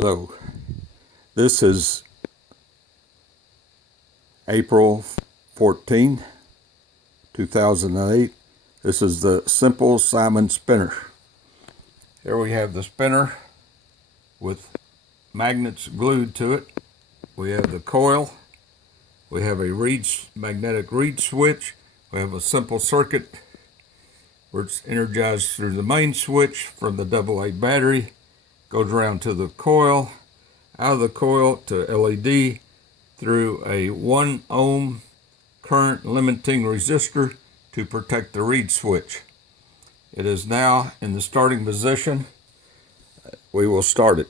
Hello, this is April 14, 2008. This is the simple Simon spinner. Here we have the spinner with magnets glued to it. We have the coil. We have a magnetic reed switch. We have a simple circuit where it's energized through the main switch from the AA battery. Goes around to the coil, out of the coil to LED through a 1 ohm current limiting resistor to protect the reed switch. It is now in the starting position. We will start it.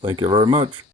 Thank you very much.